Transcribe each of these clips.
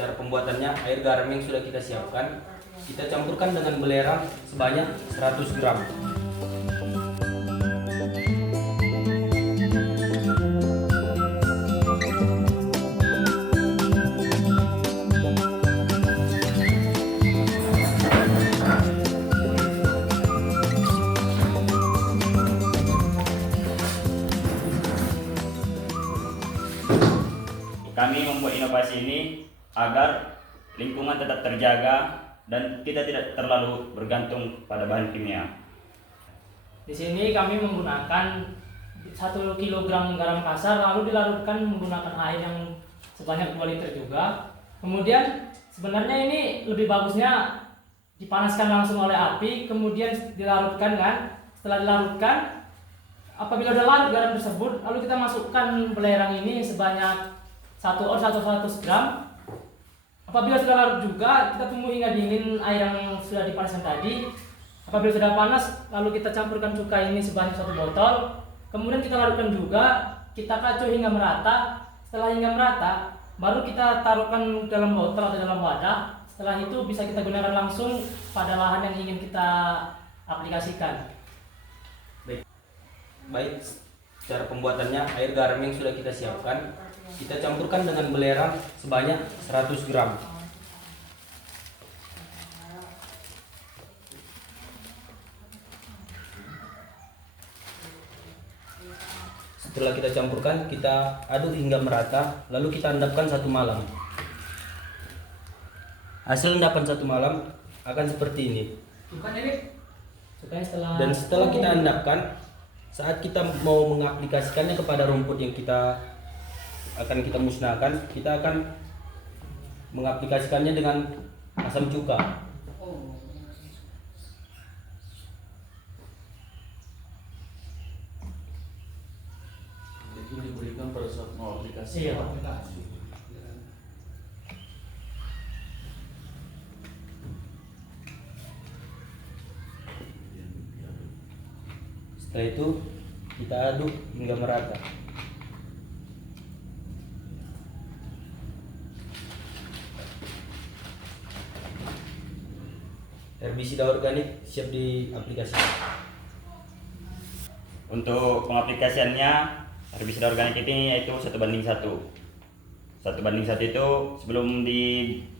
Cara pembuatannya, air garam yang sudah kita siapkan, kita campurkan dengan belerang sebanyak 100 gram. Kami membuat inovasi ini agar lingkungan tetap terjaga dan kita tidak terlalu bergantung pada bahan kimia. Di sini kami menggunakan 1 kilogram garam kasar lalu dilarutkan menggunakan air yang sebanyak 2 liter juga. Kemudian sebenarnya ini lebih bagusnya dipanaskan langsung oleh api, kemudian dilarutkan kan. Setelah dilarutkan, apabila sudah larut garam tersebut, lalu kita masukkan belerang ini sebanyak 1 oz atau 100 gram. Apabila sudah larut juga, kita tunggu hingga dingin air yang sudah dipanaskan tadi. Apabila sudah panas, lalu kita campurkan cuka ini sebanyak 1 botol. Kemudian kita larutkan juga, kita kacau hingga merata. Setelah hingga merata, baru kita taruhkan dalam botol atau dalam wadah. Setelah itu bisa kita gunakan langsung pada lahan yang ingin kita aplikasikan. Baik, cara pembuatannya, air garam yang sudah kita siapkan, kita campurkan dengan belerang sebanyak 100 gram. Setelah kita campurkan, kita aduk hingga merata, lalu kita endapkan 1 malam. Hasil endapan 1 malam akan seperti ini. Dan setelah kita endapkan, saat kita mau mengaplikasikannya kepada rumput yang akan kita musnahkan, kita akan mengaplikasikannya dengan asam cuka. Itu diberikan pada saat mau aplikasi. Iya, Setelah itu kita aduk hingga merata. Herbisida organik siap diaplikasikan. Untuk pengaplikasiannya, herbisida organik ini yaitu 1:1. 1:1 itu sebelum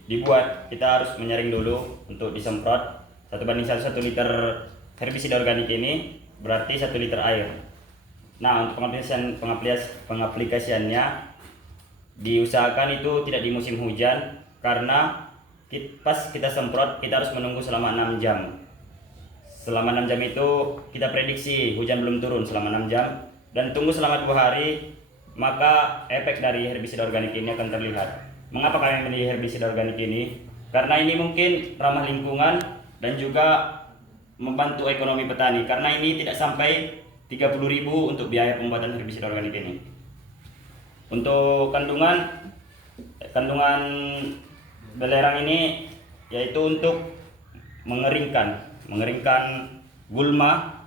dibuat kita harus menyaring dulu untuk disemprot. 1:1 1 liter herbisida organik ini berarti 1 liter air. Nah, untuk pengaplikasiannya diusahakan itu tidak di musim hujan karena pas kita semprot kita harus menunggu selama 6 jam. Selama 6 jam itu kita prediksi hujan belum turun selama 6 jam dan tunggu selama 2 hari, maka efek dari herbisida organik ini akan terlihat. Mengapa kami memilih herbisida organik ini? Karena ini mungkin ramah lingkungan dan juga membantu ekonomi petani karena ini tidak sampai 30.000 untuk biaya pembuatan herbisida organik ini. Untuk kandungan belerang ini yaitu untuk mengeringkan gulma,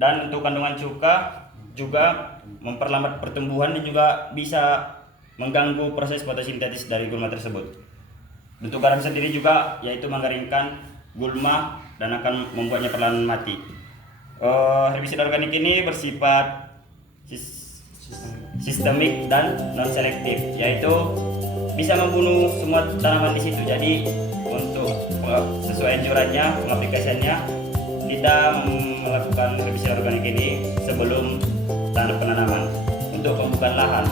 dan untuk kandungan cuka juga memperlambat pertumbuhan dan juga bisa mengganggu proses fotosintesis dari gulma tersebut. Untuk garam sendiri juga yaitu mengeringkan gulma dan akan membuatnya perlahan mati. Herbisida organik ini bersifat sistemik dan non selektif, yaitu bisa membunuh semua tanaman di situ. Jadi untuk sesuai anjurannya pengaplikasiannya kita melakukan herbisida organik ini sebelum tanam penanaman untuk pembukaan lahan.